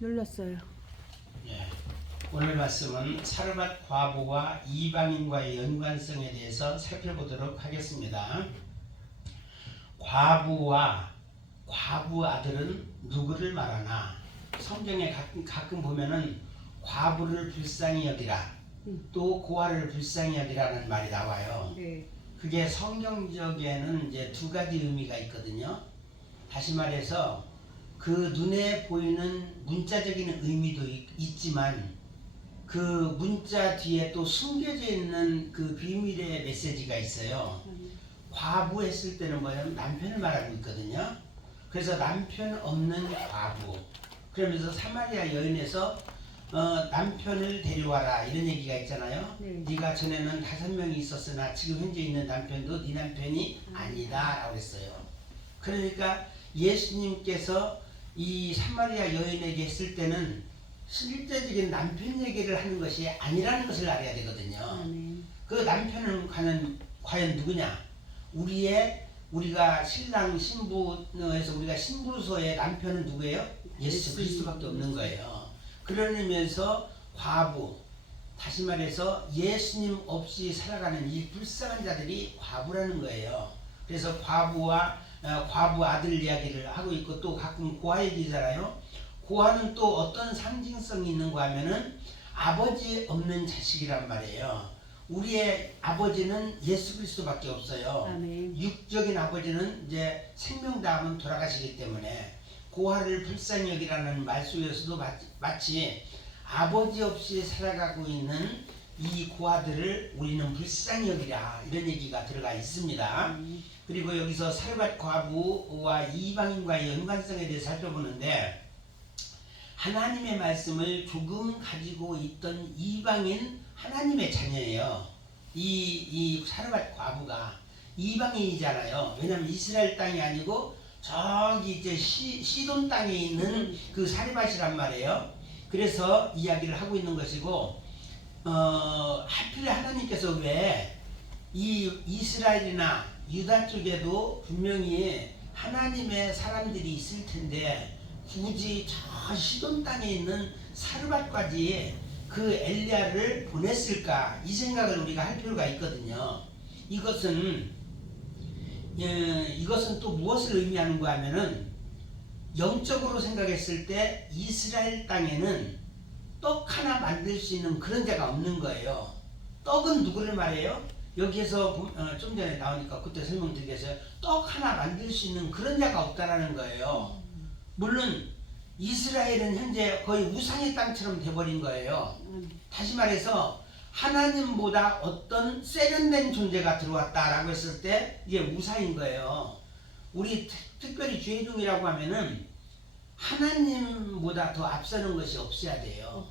눌렀어요. 예. 오늘 말씀은 사르밧 과부와 이방인과의 연관성에 대해서 살펴보도록 하겠습니다. 과부와 과부 아들은 누구를 말하나? 성경에 가끔 보면은 과부를 불쌍히 여기라, 또 고아를 불쌍히 여기라는 말이 나와요. 네. 그게 성경적에는 이제 두 가지 의미가 있거든요. 다시 말해서 그 눈에 보이는 문자적인 의미도 있지만 그 문자 뒤에 또 숨겨져 있는 그 비밀의 메시지가 있어요. 과부 했을 때는 뭐냐면 남편을 말하고 있거든요. 그래서 남편 없는 과부. 그러면서 사마리아 여인에서 남편을 데려와라 이런 얘기가 있잖아요. 네. 네가 전에는 5명이 있었으나 지금 현재 있는 남편도 네 남편이 아니다 라고 했어요. 그러니까 예수님께서 이 사마리아 여인에게 했을 때는 실제적인 남편 얘기를 하는 것이 아니라는 것을 알아야 되거든요. 그 남편은 과연 누구냐? 우리가 신랑 신부에서 우리가 신부로서의 남편은 누구예요? 예수 그리스도밖에 없는 거예요. 그러면서 과부, 다시 말해서 예수님 없이 살아가는 이 불쌍한 자들이 과부라는 거예요. 그래서 과부 아들 이야기를 하고 있고, 또 가끔 고아 얘기잖아요. 고아는 또 어떤 상징성이 있는가 하면은 아버지 없는 자식이란 말이에요. 우리의 아버지는 예수 그리스도밖에 없어요. 아멘. 육적인 아버지는 이제 생명다함은 돌아가시기 때문에 고아를 불쌍히 여기라는 말 속에서도 마치 아버지 없이 살아가고 있는 이 고아들을 우리는 불쌍히 여기라 이런 얘기가 들어가 있습니다. 그리고 여기서 사르밧 과부와 이방인과의 연관성에 대해 살펴보는데, 하나님의 말씀을 조금 가지고 있던 이방인 하나님의 자녀예요. 이 사르밧 과부가 이방인이잖아요. 왜냐하면 이스라엘 땅이 아니고 저기 이제 시돈 땅에 있는 그 사르밧이란 말이에요. 그래서 이야기를 하고 있는 것이고, 하필 하나님께서 왜 이 이스라엘이나 유다 쪽에도 분명히 하나님의 사람들이 있을 텐데 굳이 저 시돈 땅에 있는 사르밧까지 그 엘리야를 보냈을까, 이 생각을 우리가 할 필요가 있거든요. 이것은 또 무엇을 의미하는가 하면은, 영적으로 생각했을 때 이스라엘 땅에는 떡 하나 만들 수 있는 그런 자가 없는 거예요. 떡은 누구를 말해요? 여기에서 좀 전에 나오니까 그때 설명드리겠어요. 떡 하나 만들 수 있는 그런 자가 없다라는 거예요. 물론 이스라엘은 현재 거의 우상의 땅처럼 돼버린 거예요. 다시 말해서 하나님보다 어떤 세련된 존재가 들어왔다라고 했을 때 이게 우상인 거예요. 우리 특별히 죄종이라고 하면은 하나님보다 더 앞서는 것이 없어야 돼요.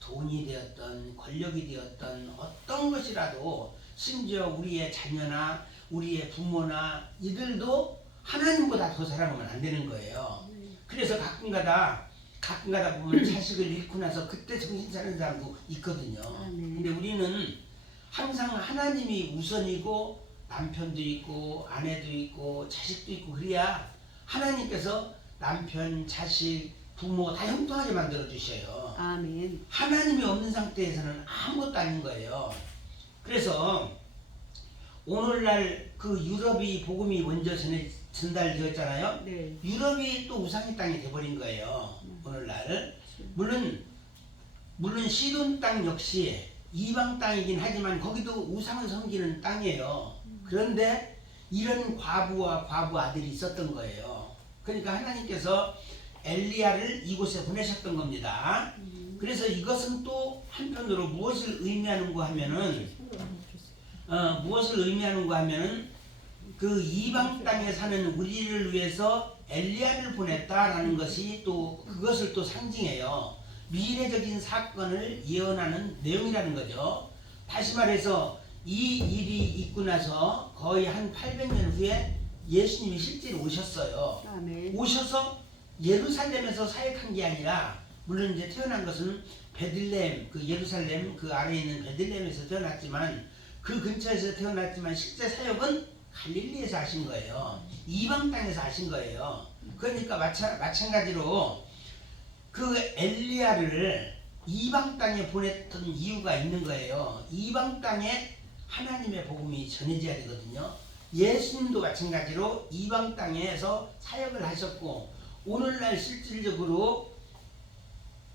돈이 되었던 권력이 되었던 어떤 것이라도, 심지어 우리의 자녀나 우리의 부모나 이들도 하나님보다 더 살아가면 안 되는 거예요. 그래서 가끔가다 보면 자식을 잃고 나서 그때 정신 차리는 사람도 있거든요. 근데 우리는 항상 하나님이 우선이고, 남편도 있고 아내도 있고 자식도 있고, 그래야 하나님께서 남편, 자식, 부모 다 형통하게 만들어 주셔요. 아멘. 하나님이 없는 상태에서는 아무것도 아닌 거예요. 그래서 오늘날 그 유럽이 복음이 먼저 전달되었잖아요. 네. 유럽이 또 우상의 땅이 돼버린 거예요. 오늘날 물론 시돈 땅 역시 이방 땅이긴 하지만 거기도 우상을 섬기는 땅이에요. 그런데 이런 과부와 과부 아들이 있었던 거예요. 그러니까 하나님께서 엘리야를 이곳에 보내셨던 겁니다. 그래서 이것은 또 한편으로 무엇을 의미하는가 하면은 그 이방 땅에 사는 우리를 위해서 엘리야를 보냈다라는 것이 또 그것을 또 상징해요. 미래적인 사건을 예언하는 내용이라는 거죠. 다시 말해서 이 일이 있고 나서 거의 한 800년 후에 예수님이 실제로 오셨어요. 아멘. 오셔서 예루살렘에서 사역한 게 아니라, 물론 이제 태어난 것은 베들레헴, 그 예루살렘 그 아래에 있는 베들레헴에서 태어났지만, 그 근처에서 태어났지만 실제 사역은 갈릴리에서 하신 거예요. 이방 땅에서 하신 거예요. 그러니까 마찬가지로 그 엘리야를 이방 땅에 보냈던 이유가 있는 거예요. 이방 땅에 하나님의 복음이 전해져야 되거든요. 예수님도 마찬가지로 이방 땅에서 사역을 하셨고, 오늘날 실질적으로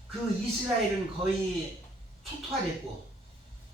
그 이스라엘은 거의 초토화됐고,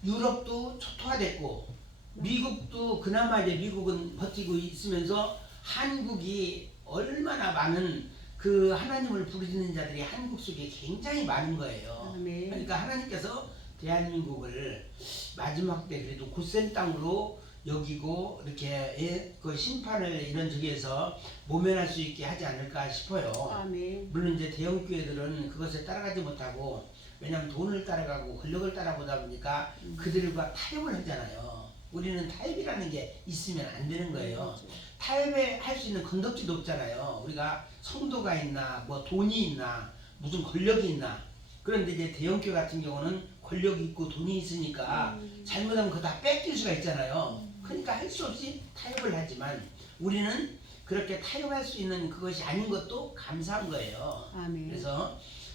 유럽도 초토화됐고, 미국도 그나마 이제 미국은 버티고 있으면서 한국이 얼마나 많은 그 하나님을 부르짖는 자들이 한국 속에 굉장히 많은 거예요. 아멘. 그러니까 하나님께서 대한민국을 마지막 때 그래도 굳센 땅으로 여기고 이렇게 그 심판을 이런 쪽에서 모면할 수 있게 하지 않을까 싶어요. 아멘. 물론 이제 대형 교회들은 그것에 따라가지 못하고, 왜냐하면 돈을 따라가고 권력을 따라보다 보니까 그들과 타협을 하잖아요. 우리는 타협이라는 게 있으면 안 되는 거예요. 타협에 할 수 있는 건덕지도 없잖아요. 우리가 성도가 있나, 뭐 돈이 있나, 무슨 권력이 있나. 그런데 이제 대형교회 같은 경우는 권력이 있고 돈이 있으니까 잘못하면 그거 다 뺏길 수가 있잖아요. 그러니까 할 수 없이 타협을 하지만, 우리는 그렇게 타협할 수 있는 그것이 아닌 것도 감사한 거예요. 아멘.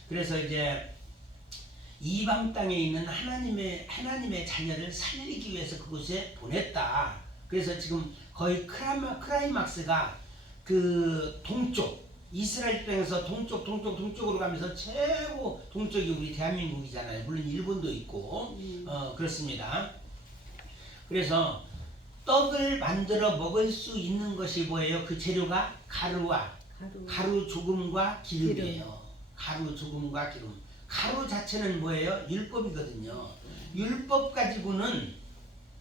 그래서 이제 이방 땅에 있는 하나님의 자녀를 살리기 위해서 그곳에 보냈다. 그래서 지금 거의 크라이막스가 그 동쪽, 이스라엘 땅에서 동쪽으로 가면서 최고 동쪽이 우리 대한민국이잖아요. 물론 일본도 있고 그렇습니다. 그래서 떡을 만들어 먹을 수 있는 것이 뭐예요? 그 재료가 가루 조금과 기름이에요. 가루 조금과 기름. 가루 자체는 뭐예요? 율법이거든요. 율법 가지고는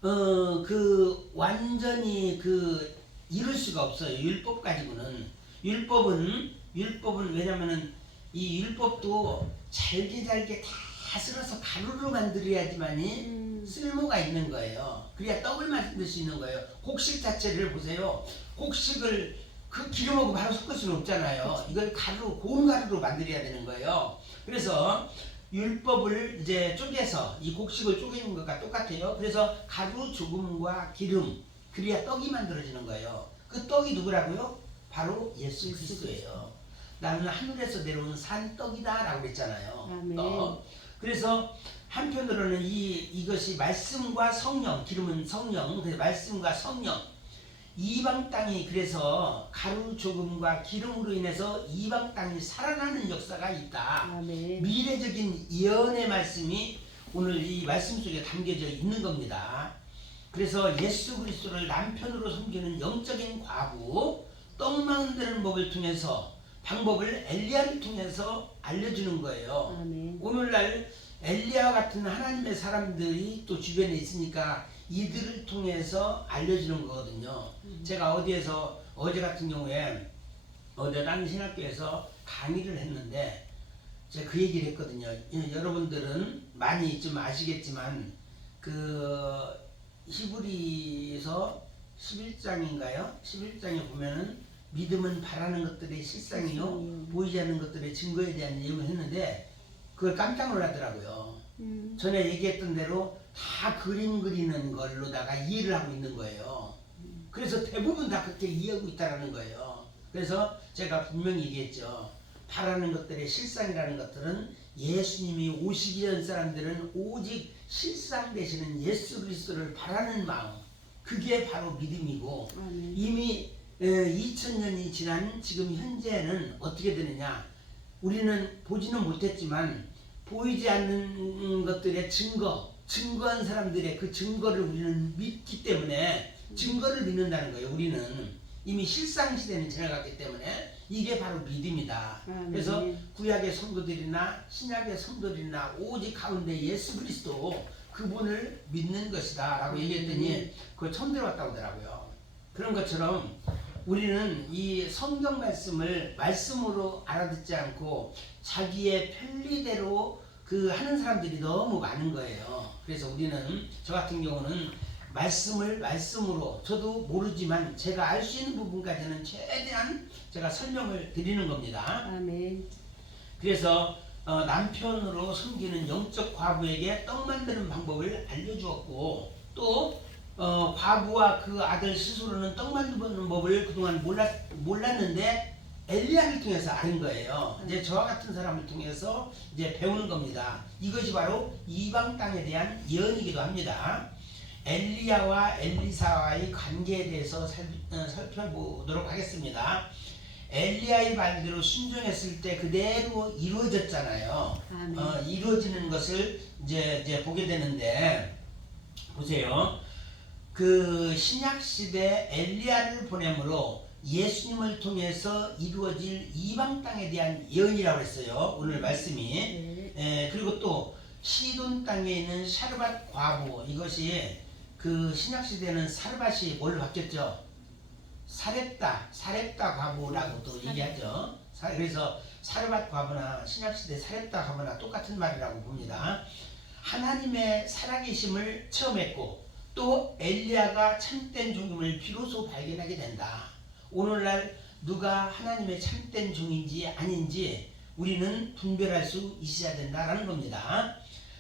그 완전히 그 이룰 수가 없어요. 율법 가지고는. 율법은 왜냐면은 이 율법도 잘게 다 쓸어서 가루로 만들어야지만이 쓸모가 있는 거예요. 그래야 떡을 만들 수 있는 거예요. 곡식 자체를 보세요. 곡식을 그 기름하고 바로 섞을 수는 없잖아요. 이걸 고운 가루로 만들어야 되는 거예요. 그래서 율법을 이제 쪼개서 이 곡식을 쪼개는 것과 똑같아요. 그래서 가루 조금과 기름, 그래야 떡이 만들어지는 거예요. 그 떡이 누구라고요? 바로 예수 그리스도예요. 나는 하늘에서 내려온 산 떡이다 라고 그랬잖아요. 아멘. 떡. 그래서 한편으로는 이것이 말씀과 성령, 기름은 성령, 그래서 말씀과 성령, 이방 땅이 그래서 가루 조금과 기름으로 인해서 이방 땅이 살아나는 역사가 있다. 아멘. 미래적인 예언의 말씀이 오늘 이 말씀 속에 담겨져 있는 겁니다. 그래서 예수 그리스도를 남편으로 섬기는 영적인 과부, 떡 만드는 법을 통해서, 방법을 엘리야를 통해서 알려주는 거예요. 아멘. 오늘날 엘리야 같은 하나님의 사람들이 또 주변에 있으니까 이들을 통해서 알려주는 거거든요. 제가 어제 같은 경우에 어제 다른 신학교에서 강의를 했는데 제가 그 얘기를 했거든요. 여러분들은 많이 좀 아시겠지만 그 히브리서 11장인가요? 11장에 보면은 믿음은 바라는 것들의 실상이요 보이지 않는 것들의 증거에 대한 내용을 했는데 그걸 깜짝 놀라더라고요. 전에 얘기했던 대로 다 그림 그리는 걸로다가 이해를 하고 있는 거예요. 그래서 대부분 다 그렇게 이해하고 있다는 거예요. 그래서 제가 분명히 얘기했죠. 바라는 것들의 실상이라는 것들은 예수님이 오시기 전 사람들은 오직 실상 되시는 예수 그리스도를 바라는 마음, 그게 바로 믿음이고, 이미 2000년이 지난 지금 현재는 어떻게 되느냐, 우리는 보지는 못했지만 보이지 않는 것들의 증거한 사람들의 그 증거를 우리는 믿기 때문에 증거를 믿는다는 거예요. 우리는 이미 실상 시대는 지나갔기 때문에 이게 바로 믿음이다. 그래서 구약의 성도들이나 신약의 성도들이나 오직 가운데 예수 그리스도 그분을 믿는 것이다 라고 얘기했더니 그거 처음 들어봤다고 하더라고요. 그런 것처럼 우리는 이 성경 말씀을 말씀으로 알아듣지 않고 자기의 편리대로 그 하는 사람들이 너무 많은 거예요. 그래서 우리는, 저 같은 경우는 말씀을 말씀으로, 저도 모르지만 제가 알 수 있는 부분까지는 최대한 제가 설명을 드리는 겁니다. 아멘. 그래서 남편으로 섬기는 영적 과부에게 떡 만드는 방법을 알려주었고, 또 과부와 그 아들 스스로는 떡 만드는 법을 그동안 몰랐는데 엘리야를 통해서 아는 거예요. 이제 저와 같은 사람을 통해서 이제 배우는 겁니다. 이것이 바로 이방 땅에 대한 예언이기도 합니다. 엘리야와 엘리사와의 관계에 대해서 살펴보도록 하겠습니다. 엘리야의 말대로 순종했을 때 그대로 이루어졌잖아요. 이루어지는 것을 이제 보게 되는데, 보세요. 그 신약 시대 엘리야를 보내므로 예수님을 통해서 이루어질 이방 땅에 대한 예언이라고 했어요. 오늘 말씀이. 그리고 또 시돈 땅에 있는 사르밧 과부, 이것이 그 신약 시대는 사르밧이 뭘로 바뀌었죠? 사렙다 과부라고 또 얘기하죠. 그래서 사르밧 과부나 신약 시대 사렙다 과부나 똑같은 말이라고 봅니다. 하나님의 살아계심을 체험했고 또 엘리야가 참된 종임을 비로소 발견하게 된다. 오늘날 누가 하나님의 참된 종인지 아닌지 우리는 분별할 수 있어야 된다라는 겁니다.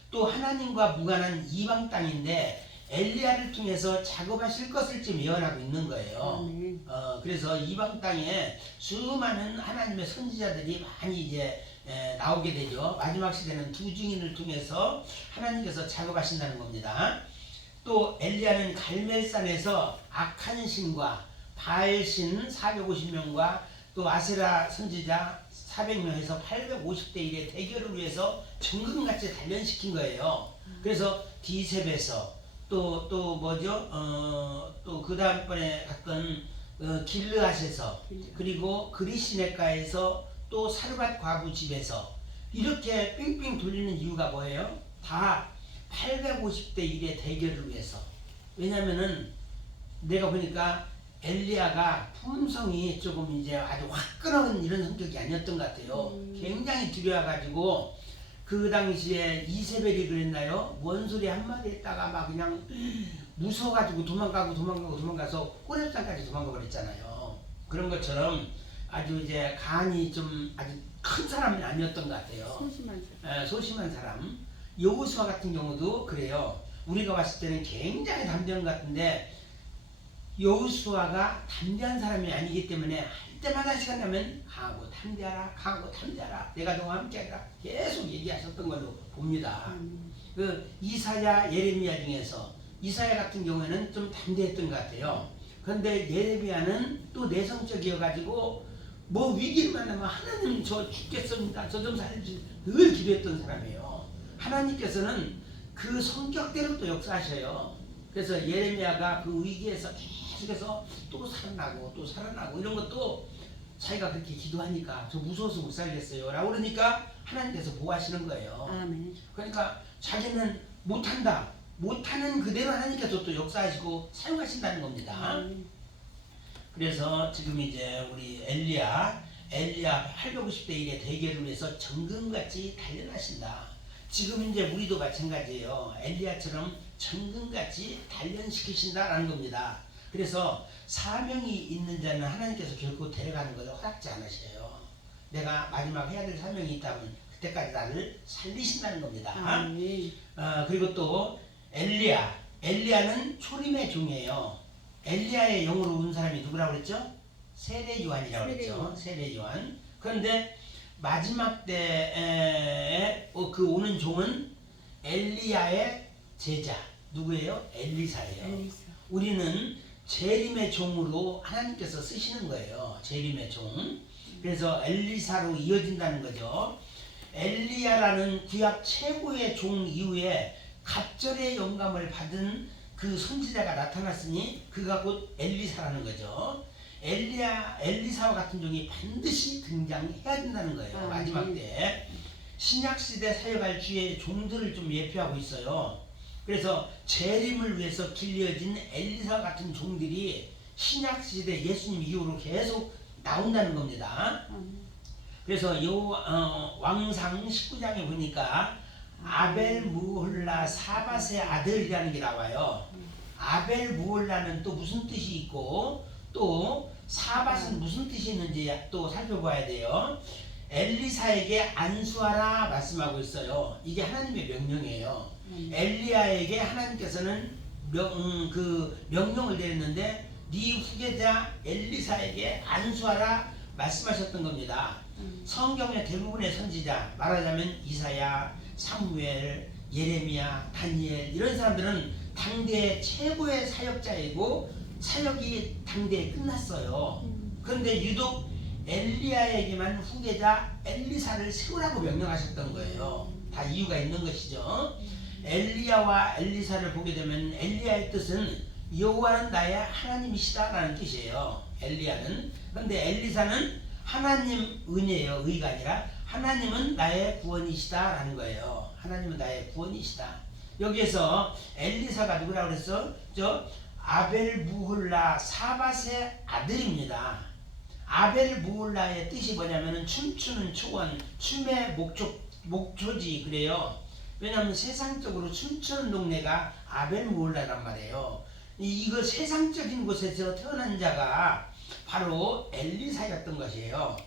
또 하나님과 무관한 이방 땅인데 엘리야를 통해서 작업하실 것을 지금 예언하고 있는 거예요. 그래서 이방 땅에 수많은 하나님의 선지자들이 많이 이제 나오게 되죠. 마지막 시대는 두 증인을 통해서 하나님께서 작업하신다는 겁니다. 또 엘리야는 갈멜산에서 악한 신과 바알신 450명과 또 아세라 선지자 400명에서 850대 1의 대결을 위해서 정금같이 단련시킨 거예요. 그래서 디셉에서 또 뭐죠? 또 그 다음번에 갔던 길르앗에서, 그리고 그리시네가에서, 또 사르밧 과부 집에서 이렇게 삥삥 돌리는 이유가 뭐예요? 다 850대 1의 대결을 위해서. 왜냐면은 내가 보니까 엘리야가 품성이 조금 이제 아주 화끈한 이런 성격이 아니었던 것 같아요. 굉장히 두려워가지고 그 당시에 이세벨이 그랬나요? 원소리 한마디 했다가 막 그냥 무서워가지고 도망가서 호렙산까지 도망가 버렸잖아요. 그런 것처럼 아주 이제 간이 좀 아주 큰 사람은 아니었던 것 같아요. 소심한 사람. 여호수아 같은 경우도 그래요. 우리가 봤을 때는 굉장히 담대한 것 같은데 여호수아가 담대한 사람이 아니기 때문에 할 때마다 시간 나면 강하고 담대하라, 내가 너와 함께하리라 계속 얘기하셨던 걸로 봅니다. 그 이사야, 예레미야 중에서 이사야 같은 경우에는 좀 담대했던 것 같아요. 그런데 예레미야는 또 내성적이어가지고 뭐 위기를 만나면 하나님 저 죽겠습니다, 저 좀 살려주세요 늘 기도했던 사람이에요. 하나님께서는 그 성격대로 또 역사하셔요. 그래서 예레미야가 그 위기에서 계속해서 또 살아나고 이런 것도 자기가 그렇게 기도하니까 저 무서워서 못 살겠어요 라고 그러니까 하나님께서 보호하시는 거예요. 아멘. 그러니까 자기는 못하는 그대로 하나님께서 또 역사하시고 사용하신다는 겁니다. 그래서 지금 이제 우리 엘리야 850대 1의 대결을 위해서 정금같이 단련하신다. 지금 이제 우리도 마찬가지예요. 엘리야처럼 정금같이 단련시키신다라는 겁니다. 그래서 사명이 있는 자는 하나님께서 결코 데려가는 것을 허락지 않으셔요. 내가 마지막 해야 될 사명이 있다면 그때까지 나를 살리신다는 겁니다. 그리고 또 엘리야는 초림의 종이에요. 엘리야의 영으로 온 사람이 누구라고 그랬죠? 세례 요한이라고 그랬죠. 세례 요한. 그런데 마지막 때에 그 오는 종은 엘리야의 제자 누구예요? 엘리사예요. 우리는 재림의 종으로 하나님께서 쓰시는 거예요. 재림의 종. 그래서 엘리사로 이어진다는 거죠. 엘리야라는 구약 최고의 종 이후에 갑절의 영감을 받은 그 선지자가 나타났으니 그가 곧 엘리사라는 거죠. 엘리사와 같은 종이 반드시 등장해야 된다는 거예요. 마지막 때 신약시대 사역할 주의 종들을 좀 예표하고 있어요. 그래서 재림을 위해서 길려진 엘리사 같은 종들이 신약시대 예수님 이후로 계속 나온다는 겁니다. 그래서 왕상 19장에 보니까 아벨 무홀라 사밧의 아들이라는 게 나와요. 아벨 무홀라는 또 무슨 뜻이 있고 또 사밧은 무슨 뜻이 있는지 또 살펴봐야 돼요. 엘리사에게 안수하라 말씀하고 있어요. 이게 하나님의 명령이에요. 엘리야에게 하나님께서는 명령을 내렸는데 네 후계자 엘리사에게 안수하라 말씀하셨던 겁니다. 성경의 대부분의 선지자, 말하자면 이사야, 사무엘, 예레미야, 다니엘 이런 사람들은 당대의 최고의 사역자이고 사역이 당대에 끝났어요. 그런데 유독 엘리야에게만 후계자 엘리사를 세우라고 명령하셨던 거예요. 다 이유가 있는 것이죠. 엘리야와 엘리사를 보게 되면 엘리야의 뜻은 여호와는 나의 하나님이시다라는 뜻이에요. 엘리야는. 그런데 엘리사는 하나님 은혜예요. 의가 아니라 하나님은 나의 구원이시다라는 거예요. 하나님은 나의 구원이시다. 여기에서 엘리사가 누구라고 그랬어? 아벨 무홀라 사밧의 아들입니다. 아벨 무홀라의 뜻이 뭐냐면은 춤추는 초원, 춤의 목초지 그래요. 왜냐하면 세상적으로 춤추는 동네가 아벨 무홀라란 말이에요. 이거 세상적인 곳에서 태어난 자가 바로 엘리사였던 것이에요.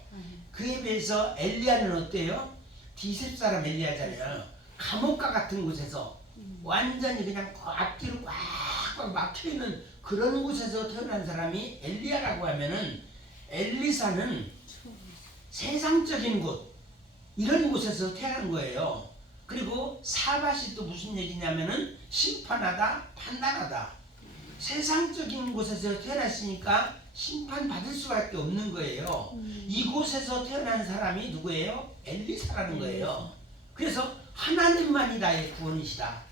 그에 비해서 엘리야는 어때요? 디셉 사람 엘리야잖아요. 감옥과 같은 곳에서 완전히 그냥 앞뒤로 꽉꽉 막혀있는 그런 곳에서 태어난 사람이 엘리야라고 하면은 엘리사는 세상적인 곳 이런 곳에서 태어난 거예요. 그리고 사밧이 또 무슨 얘기냐면은 심판하다 판단하다. 세상적인 곳에서 태어났으니까 심판받을 수밖에 없는 거예요. 이곳에서 태어난 사람이 누구예요? 엘리사라는 거예요. 그래서 하나님만이 나의 구원이시다.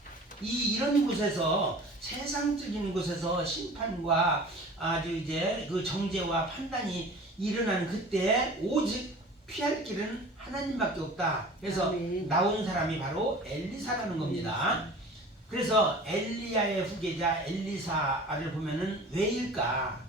이런 곳에서 세상적인 곳에서 심판과 아주 이제 그 정죄와 판단이 일어나는 그때 오직 피할 길은 하나님밖에 없다. 그래서 나온 사람이 바로 엘리사라는 겁니다. 그래서 엘리야의 후계자 엘리사를 보면은 왜일까?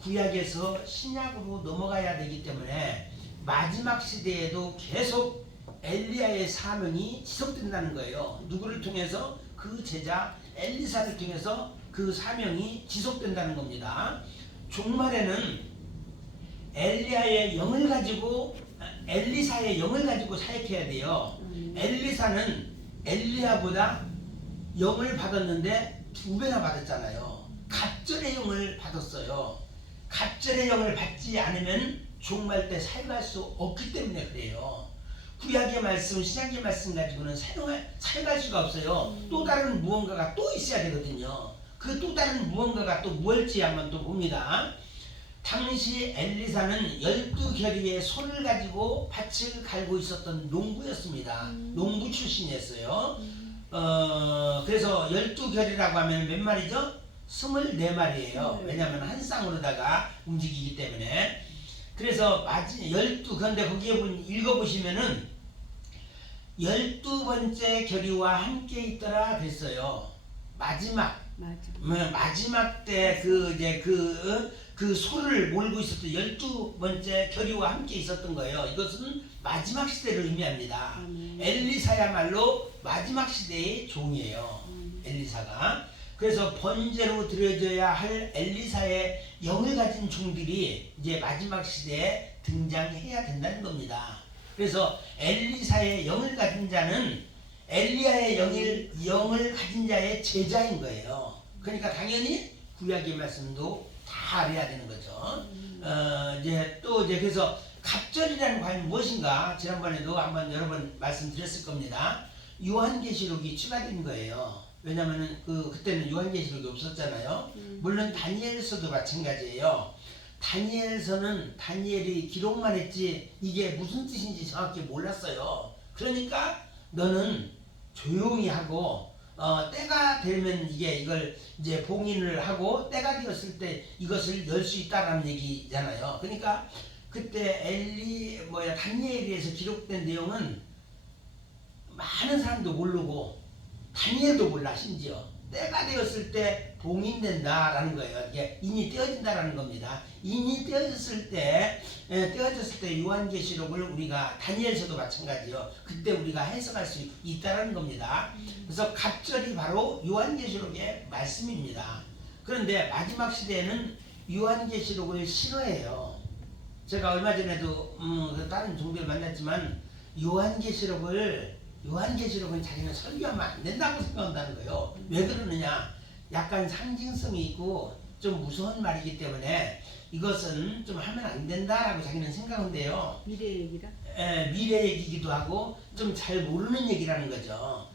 구약에서 신약으로 넘어가야 되기 때문에 마지막 시대에도 계속 엘리야의 사명이 지속된다는 거예요. 누구를 통해서? 그 제자 엘리사를 통해서 그 사명이 지속된다는 겁니다. 종말에는 엘리야의 영을 가지고 엘리사의 영을 가지고 사역해야 돼요. 엘리사는 엘리야보다 영을 받았는데 2배나 받았잖아요. 갑절의 영을 받았어요. 갑절의 영을 받지 않으면 종말 때 사역할 수 없기 때문에 그래요. 구약의 말씀, 신약의 말씀 가지고는 사역할 수가 없어요. 또 다른 무언가가 또 있어야 되거든요. 그 또 다른 무언가가 또 뭘지 한번 또 봅니다. 당시 엘리사는 12결의의 소를 가지고 밭을 갈고 있었던 농부였습니다. 농부 출신이었어요. 그래서 12결이라고 하면 몇 마리죠? 24마리예요. 왜냐하면 한 쌍으로다가 움직이기 때문에. 그래서 12, 그런데 거기에 읽어보시면은 12번째 결의와 함께 있더라 그랬어요. 마지막 때 그 소를 몰고 있었던 12번째 결의와 함께 있었던 거예요. 이것은 마지막 시대를 의미합니다. 엘리사야말로 마지막 시대의 종이에요. 엘리사가. 그래서 번제로 드려져야 할 엘리사의 영을 가진 종들이 이제 마지막 시대에 등장해야 된다는 겁니다. 그래서 엘리사의 영을 가진 자는 엘리야의 영을 가진 자의 제자인 거예요. 그러니까 당연히 구약의 말씀도 다 알아야 되는 거죠. 이제 그래서 갑절이라는 과연 무엇인가 지난번에도 한번 여러 번 말씀드렸을 겁니다. 요한계시록이 추가된 거예요. 왜냐면은 그때는 요한계시록이 없었잖아요. 물론 다니엘서도 마찬가지예요. 다니엘서는 다니엘이 기록만 했지 이게 무슨 뜻인지 정확히 몰랐어요. 그러니까 너는 조용히 하고 때가 되면 이걸 이제 봉인을 하고 때가 되었을 때 이것을 열 수 있다라는 얘기잖아요. 그러니까 그때 다니엘에서 기록된 내용은 많은 사람도 모르고 다니엘도 몰라. 심지어 때가 되었을 때 봉인된다라는 거예요. 이게 인이 떼어진다라는 겁니다. 인이 떼어졌을 때 요한계시록을 우리가 다니엘서도 마찬가지요. 그때 우리가 해석할 수 있다라는 겁니다. 그래서 갑절이 바로 요한계시록의 말씀입니다. 그런데 마지막 시대에는 요한계시록을 싫어해요. 제가 얼마 전에도 다른 종교를 만났지만 요한계시록은 자기는 설교하면 안 된다고 생각한다는 거예요. 왜 그러느냐? 약간 상징성이 있고 좀 무서운 말이기 때문에 이것은 좀 하면 안 된다라고 자기는 생각한대요. 미래 얘기라. 미래 얘기기도 하고 좀 잘 모르는 얘기라는 거죠.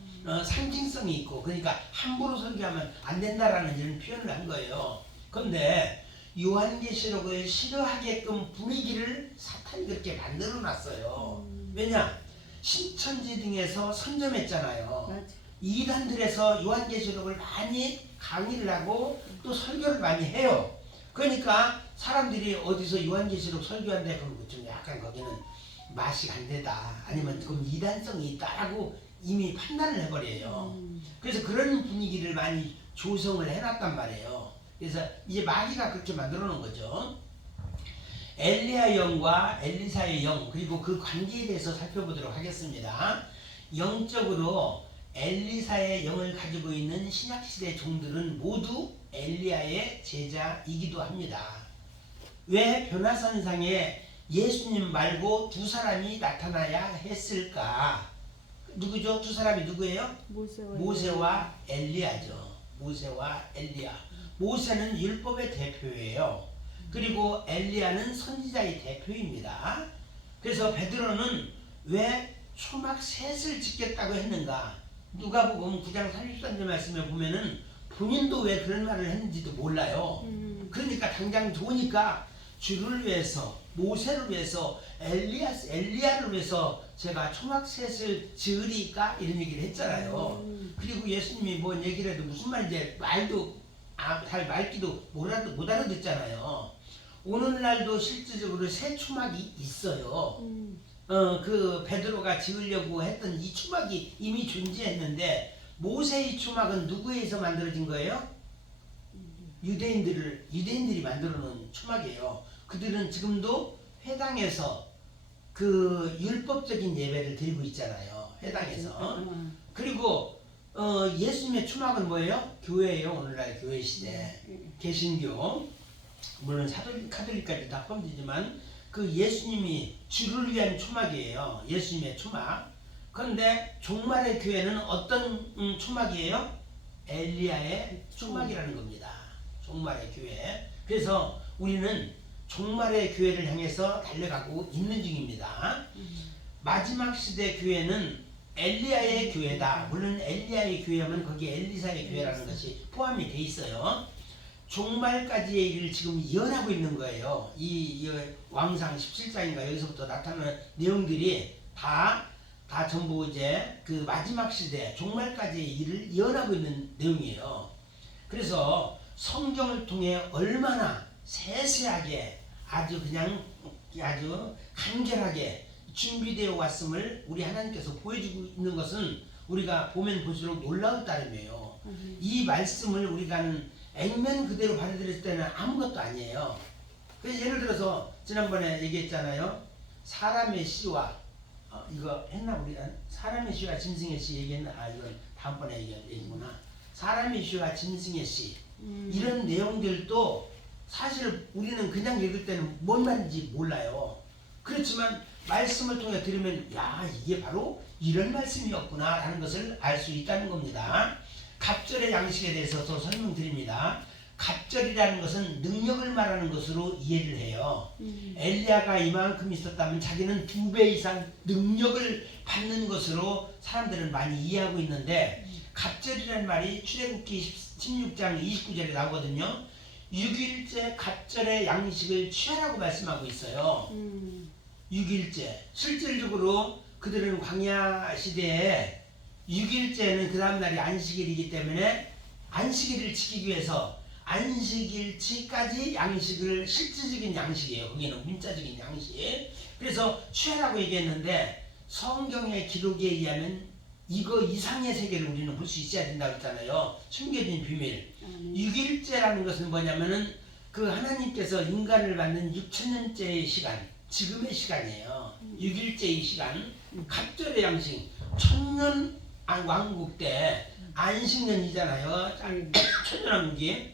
상징성이 있고 그러니까 함부로 설교하면 안 된다라는 이런 표현을 한 거예요. 그런데 요한계시록을 싫어하게끔 분위기를 사탄이 그렇게 만들어 놨어요. 왜냐? 신천지 등에서 선점했잖아요. 맞아. 이단들에서 요한계시록을 많이 강의를 하고 또 설교를 많이 해요. 그러니까 사람들이 어디서 요한계시록 설교한다 그러면 좀 약간 거기는 맛이 안 되다 아니면 그럼 이단성이 있다라고 이미 판단을 해버려요. 그래서 그런 분위기를 많이 조성을 해놨단 말이에요. 그래서 이제 마귀가 그렇게 만들어 놓은 거죠. 엘리야 영과 엘리사의 영 그리고 그 관계에 대해서 살펴보도록 하겠습니다. 영적으로 엘리사의 영을 가지고 있는 신약시대 종들은 모두 엘리야의 제자이기도 합니다. 왜 변화선상에 예수님 말고 두 사람이 나타나야 했을까? 누구죠? 두 사람이 누구예요? 모세와 엘리야죠. 모세와 엘리야. 모세는 율법의 대표예요. 그리고 엘리야는 선지자의 대표입니다. 그래서 베드로는 왜 초막 셋을 짓겠다고 했는가? 누가복음 9장 33절 말씀에 보면은 본인도 왜 그런 말을 했는지도 몰라요. 그러니까 당장 좋으니까 주를 위해서 모세를 위해서 엘리야를 위해서 제가 초막 셋을 지으리까 이런 얘기를 했잖아요. 그리고 예수님이 뭔 얘기를 해도 무슨 말인지 말도 잘 말기도 못 알아듣잖아요. 오늘날도 실질적으로 새 초막이 있어요. 그 베드로가 지으려고 했던 이 초막이 이미 존재했는데 모세의 초막은 누구에서 만들어진 거예요? 유대인들이 만들어 놓은 초막이에요. 그들은 지금도 회당에서 그 율법적인 예배를 드리고 있잖아요. 회당에서. 그리고 예수님의 초막은 뭐예요? 교회예요. 오늘날 교회 시대. 개신교 물론 카톨릭까지 다 포함되지만 그 예수님이 주를 위한 초막이에요. 예수님의 초막. 그런데 종말의 교회는 어떤 초막이에요? 엘리야의 초막이라는 겁니다. 종말의 교회. 그래서 우리는 종말의 교회를 향해서 달려가고 있는 중입니다. 마지막 시대 교회는 엘리야의 교회다. 물론 엘리야의 교회면 거기에 엘리사의 교회라는 것이 포함이 돼 있어요. 종말까지의 일을 지금 이어나고 있는 거예요. 이 왕상 17장인가 여기서부터 나타나는 내용들이 다 전부 이제 그 마지막 시대 종말까지의 일을 이어나고 있는 내용이에요. 그래서 성경을 통해 얼마나 세세하게 아주 간결하게 준비되어 왔음을 우리 하나님께서 보여주고 있는 것은 우리가 보면 볼수록 놀라울 따름이에요. 이 말씀을 우리가 액면 그대로 받아들였을 때는 아무것도 아니에요. 그래서 예를 들어서 지난번에 얘기했잖아요. 사람의 시와 이거 했나 우리 사람의 시와 짐승의 시 얘기했나? 이건 다음번에 얘기구나. 사람의 시와 짐승의 시 이런 내용들도 사실 우리는 그냥 읽을 때는 뭔 말인지 몰라요. 그렇지만 말씀을 통해 들으면 야 이게 바로 이런 말씀이었구나 라는 것을 알 수 있다는 겁니다. 갑절의 양식에 대해서도 설명드립니다. 갑절이라는 것은 능력을 말하는 것으로 이해를 해요. 엘리야가 이만큼 있었다면 자기는 2배 이상 능력을 받는 것으로 사람들은 많이 이해하고 있는데 갑절이라는 말이 출애굽기 16장 29절에 나오거든요. 6일째 갑절의 양식을 취하라고 말씀하고 있어요. 6일째. 실질적으로 그들은 광야 시대에 6일째는 그 다음날이 안식일이기 때문에 안식일을 지키기 위해서 안식일치까지 양식을 실질적인 양식이에요. 거기는 문자적인 양식. 그래서 취하라고 얘기했는데 성경의 기록에 의하면 이거 이상의 세계를 우리는 볼 수 있어야 된다고 했잖아요. 숨겨진 비밀. 6일째라는 것은 뭐냐면은 그 하나님께서 인간을 만든 6천년째의 시간, 지금의 시간이에요. 6일째의 시간, 갑절의 양식, 천년 왕국 때 안식년이잖아요. 천년왕국이.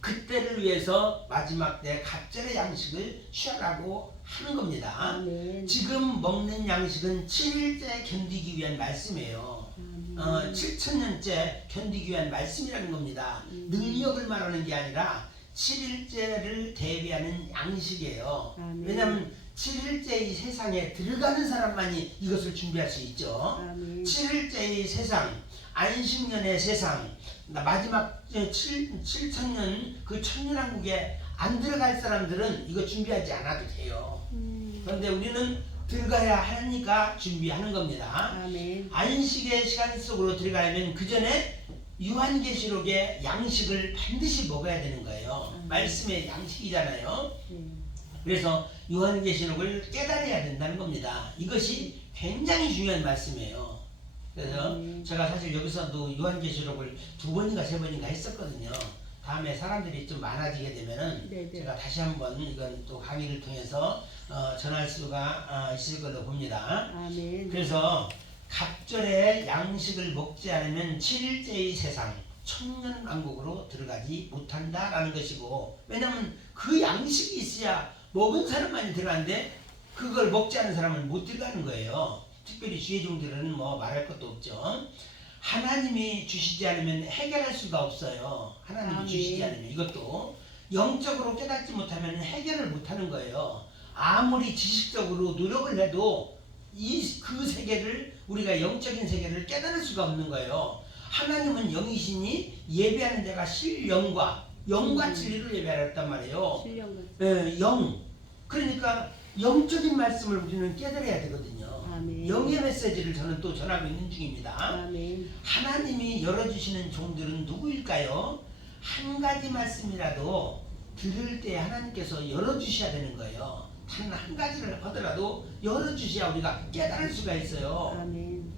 그때를 위해서 마지막 때 갑절의 양식을 취하라고 하는 겁니다. 지금 먹는 양식은 7일째 견디기 위한 말씀이에요. 7천년째 견디기 위한 말씀이라는 겁니다. 능력을 말하는 게 아니라 7일째를 대비하는 양식이에요. 아멘. 왜냐하면 7일째 이 세상에 들어가는 사람만이 이것을 준비할 수 있죠. 아멘. 7일째의 세상, 안식년의 세상, 마지막 7천년 그 천년왕국에 안 들어갈 사람들은 이거 준비하지 않아도 돼요. 그런데 우리는 들어가야 하니까 준비하는 겁니다. 아멘. 안식의 시간 속으로 들어가려면 그 전에 요한계시록의 양식을 반드시 먹어야 되는 거예요. 말씀의 양식이잖아요. 그래서 요한계시록을 깨달아야 된다는 겁니다. 이것이 굉장히 중요한 말씀이에요. 그래서 제가 사실 여기서도 요한계시록을 2번인가 3번인가 했었거든요. 다음에 사람들이 좀 많아지게 되면은 네네. 제가 다시 한번 이건 또 강의를 통해서 전할 수가 있을 걸로 봅니다. 아멘. 그래서 갑절에 양식을 먹지 않으면 7일째의 세상 천년왕국으로 들어가지 못한다라는 것이고, 왜냐하면 그 양식이 있어야 먹은 사람만이 들어가는데 그걸 먹지 않은 사람은 못 들어가는 거예요. 특별히 주의 종들은 뭐 말할 것도 없죠. 하나님이 주시지 않으면 해결할 수가 없어요. 하나님이 아멘. 주시지 않으면 이것도 영적으로 깨닫지 못하면 해결을 못하는 거예요. 아무리 지식적으로 노력을 해도 그 세계를, 우리가 영적인 세계를 깨달을 수가 없는 거예요. 하나님은 영이시니 예배하는 자가 실영과 영과 진리를 예배하였단 말이에요. 영. 그러니까 영적인 말씀을 우리는 깨달아야 되거든요. 아멘. 영의 메시지를 저는 또 전하고 있는 중입니다. 아멘. 하나님이 열어주시는 종들은 누구일까요? 한 가지 말씀이라도 들을 때 하나님께서 열어주셔야 되는 거예요. 단 한 가지를 하더라도 열어주셔야 우리가 깨달을 수가 있어요. 아멘.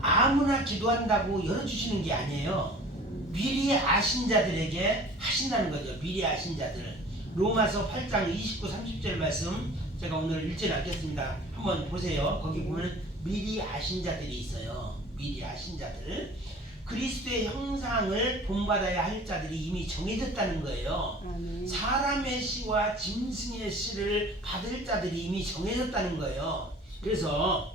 아무나 기도한다고 열어주시는 게 아니에요. 미리 아신 자들에게 하신다는 거죠. 미리 아신 자들. 로마서 8장 29, 30절 말씀 제가 오늘 읽지 않겠습니다. 한번 보세요. 거기 보면 미리 아신 자들이 있어요. 미리 아신 자들. 그리스도의 형상을 본받아야 할 자들이 이미 정해졌다는 거예요. 아멘. 사람의 씨와 짐승의 씨를 받을 자들이 이미 정해졌다는 거예요. 그래서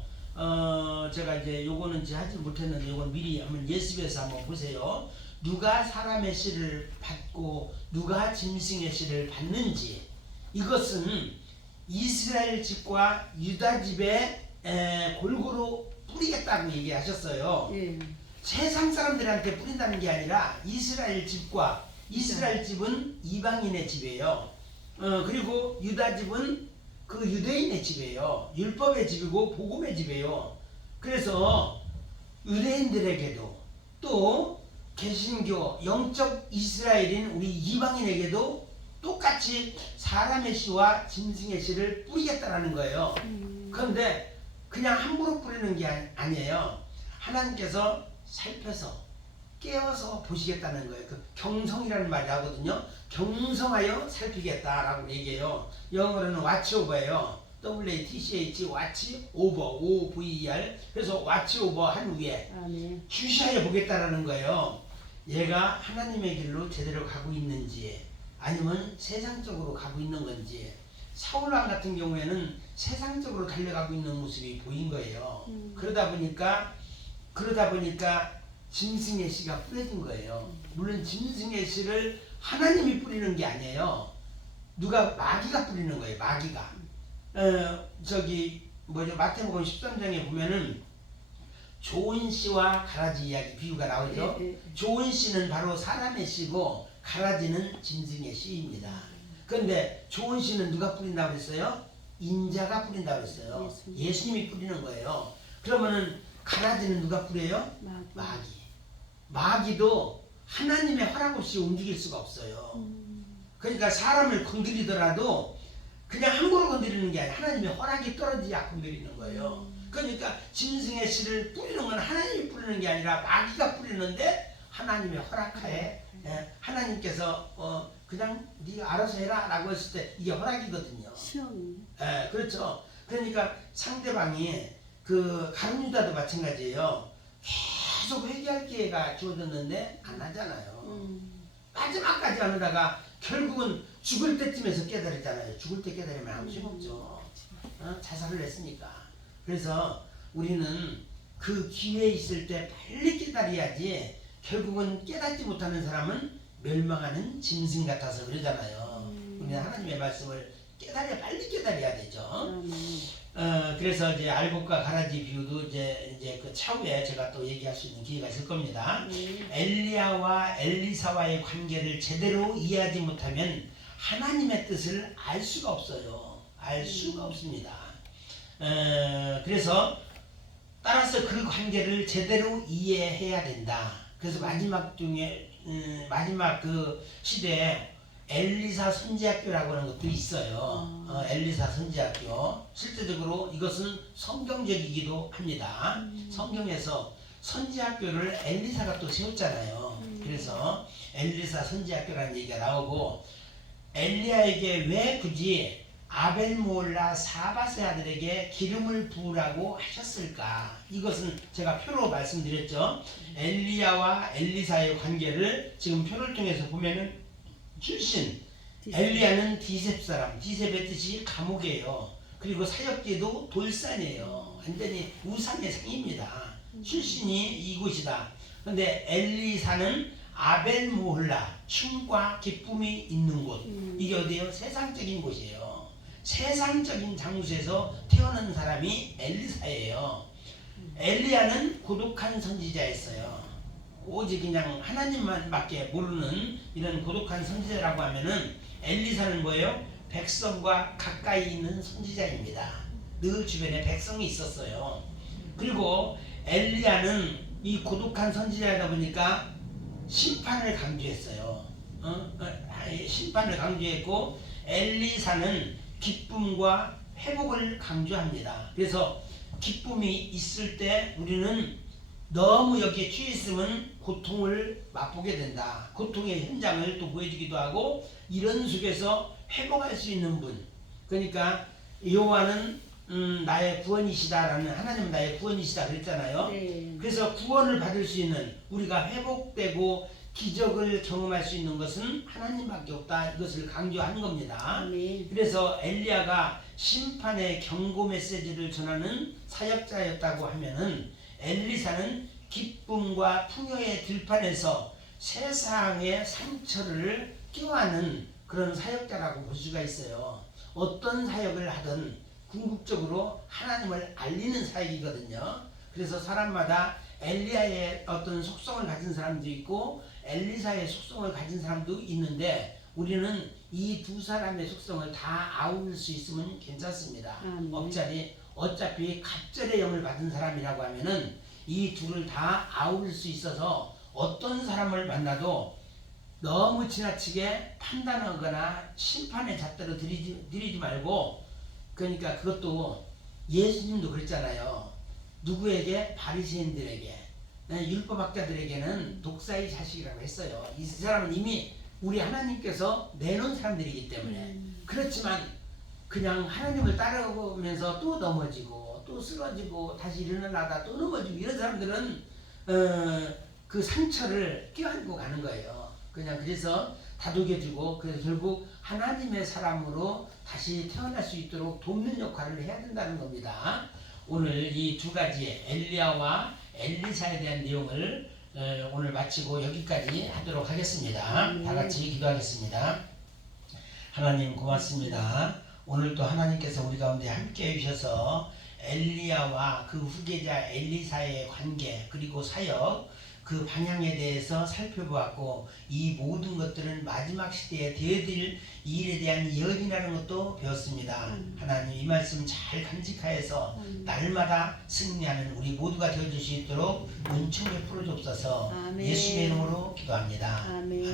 제가 이제 요거는 하지 못했는데 요건 미리 한번 예습해서 한번 보세요. 누가 사람의 씨를 받고 누가 짐승의 씨를 받는지, 이것은 이스라엘 집과 유다 집에 골고루 뿌리겠다고 얘기하셨어요. 예. 세상 사람들한테 뿌린다는 게 아니라 이스라엘 집과, 이스라엘 집은 이방인의 집이에요. 그리고 유다 집은 그 유대인의 집이에요. 율법의 집이고 복음의 집이에요. 그래서 유대인들에게도 또 개신교 영적 이스라엘인 우리 이방인에게도 똑같이 사람의 씨와 짐승의 씨를 뿌리겠다라는 거예요. 그런데 그냥 함부로 뿌리는 게 아니에요. 하나님께서 살펴서 깨어서 보시겠다는 거예요. 그 경성이라는 말이 하거든요. 경성하여 살피겠다라고 얘기해요. 영어로는 watch over예요. WATCH watch over, OVER. 그래서 watch over 한 후에 아멘. 주시하여 보겠다라는 거예요. 얘가 하나님의 길로 제대로 가고 있는지 아니면 세상적으로 가고 있는 건지. 사울왕 같은 경우에는 세상적으로 달려가고 있는 모습이 보인 거예요. 그러다 보니까 짐승의 씨가 뿌려진 거예요. 물론 짐승의 씨를 하나님이 뿌리는 게 아니에요. 누가 마귀가 뿌리는 거예요. 마귀가. 마태복음 13장에 보면은 좋은 씨와 가라지 이야기 비유가 나오죠. 좋은 씨는 바로 사람의 씨고 가라지는 짐승의 씨입니다. 그런데 좋은 씨는 누가 뿌린다고 했어요? 인자가 뿌린다고 했어요. 예수님이 뿌리는 거예요. 그러면은 가라지는 누가 뿌려요? 마귀. 마귀도 하나님의 허락 없이 움직일 수가 없어요. 그러니까 사람을 건드리더라도 그냥 함부로 건드리는 게 아니라 하나님의 허락이 떨어지야 건드리는 거예요. 그러니까 짐승의 씨를 뿌리는 건 하나님이 뿌리는 게 아니라 마귀가 뿌리는데 하나님의 허락하에 하나님께서 그냥 네가 알아서 해라 라고 했을 때 이게 허락이거든요. 그렇죠. 그러니까 상대방이 그 가룟유다도 마찬가지예요. 계속 회개할 기회가 주어졌는데 안 하잖아요. 마지막까지 안 하다가 결국은 죽을 때쯤에서 깨달았잖아요. 죽을 때 깨달으면 아무 소용 없죠. 자살을 했으니까. 그래서 우리는 그 기회 있을 때 빨리 깨달아야지, 결국은 깨닫지 못하는 사람은 멸망하는 짐승 같아서 그러잖아요. 우리는 하나님의 말씀을 빨리 깨달아야 되죠. 그래서 이제 알곡과 가라지 비유도 이제 그 차후에 제가 또 얘기할 수 있는 기회가 있을 겁니다. 엘리야와 엘리사와의 관계를 제대로 이해하지 못하면 하나님의 뜻을 알 수가 없어요. 알 수가 없습니다. 그래서 따라서 그 관계를 제대로 이해해야 된다. 그래서 마지막 그 시대에 엘리사 선지학교라고 하는 것도 있어요. 엘리사 선지학교. 실제적으로 이것은 성경적이기도 합니다. 성경에서 선지학교를 엘리사가 또 세웠잖아요. 그래서 엘리사 선지학교라는 얘기가 나오고, 엘리야에게 왜 굳이 아벨모올라 사밧의 아들에게 기름을 부으라고 하셨을까? 이것은 제가 표로 말씀드렸죠. 엘리야와 엘리사의 관계를 지금 표를 통해서 보면은 출신 엘리야는 디셉 사람, 디셉의 뜻이 감옥이에요. 그리고 사역지도 돌산이에요. 완전히 우상의 상입니다. 출신이 이곳이다. 그런데 엘리사는 아벨모홀라, 춤과 기쁨이 있는 곳. 이게 어디예요? 세상적인 곳이에요. 세상적인 장소에서 태어난 사람이 엘리사예요. 엘리야는 고독한 선지자였어요. 오직 그냥 하나님만밖에 모르는 이런 고독한 선지자라고 하면은, 엘리사는 뭐예요? 백성과 가까이 있는 선지자입니다. 늘 주변에 백성이 있었어요. 그리고 엘리야는 이 고독한 선지자이다 보니까 심판을 강조했어요. 심판을 강조했고, 엘리사는 기쁨과 회복을 강조합니다. 그래서 기쁨이 있을 때 우리는 너무 여기에 취해 있으면 고통을 맛보게 된다. 고통의 현장을 또 보여주기도 하고, 이런 속에서 회복할 수 있는 분. 그러니까 여호와는 나의 구원이시다라는, 하나님은 나의 구원이시다 그랬잖아요. 네. 그래서 구원을 받을 수 있는, 우리가 회복되고 기적을 경험할 수 있는 것은 하나님밖에 없다. 이것을 강조한 겁니다. 네. 그래서 엘리야가 심판의 경고 메시지를 전하는 사역자였다고 하면은, 엘리사는 기쁨과 풍요의 들판에서 세상의 상처를 껴안는 그런 사역자라고 볼 수가 있어요. 어떤 사역을 하든 궁극적으로 하나님을 알리는 사역이거든요. 그래서 사람마다 엘리야의 어떤 속성을 가진 사람도 있고 엘리사의 속성을 가진 사람도 있는데, 우리는 이 두 사람의 속성을 다 아울 수 있으면 괜찮습니다. 어차피 갑절의 영을 받은 사람이라고 하면은 이 둘을 다 아울 수 있어서 어떤 사람을 만나도 너무 지나치게 판단하거나 심판의 잣대로 들이지 말고, 그러니까 그것도 예수님도 그랬잖아요. 누구에게? 바리새인들에게, 율법학자들에게는 독사의 자식이라고 했어요. 이 사람은 이미 우리 하나님께서 내놓은 사람들이기 때문에. 그렇지만 그냥 하나님을 따라오면서 또 넘어지고 또 쓰러지고 다시 일어나다 또 넘어지고, 이런 사람들은 그 상처를 껴안고 가는 거예요. 그냥 그래서 다독여주고, 그래서 결국 하나님의 사람으로 다시 태어날 수 있도록 돕는 역할을 해야 된다는 겁니다. 오늘 이 두 가지 엘리야와 엘리사에 대한 내용을 오늘 마치고 여기까지 하도록 하겠습니다. 다 같이 기도하겠습니다. 하나님 고맙습니다. 오늘 또 하나님께서 우리 가운데 함께 해주셔서 엘리야와 그 후계자 엘리사의 관계, 그리고 사역, 그 방향에 대해서 살펴보았고, 이 모든 것들은 마지막 시대에 되어질 일에 대한 예언이라는 것도 배웠습니다. 하나님 이 말씀 잘 간직하여서 날마다 승리하는 우리 모두가 되어줄 수 있도록 은총을 풀어주옵소서. 예수의 이름으로 기도합니다. 아멘.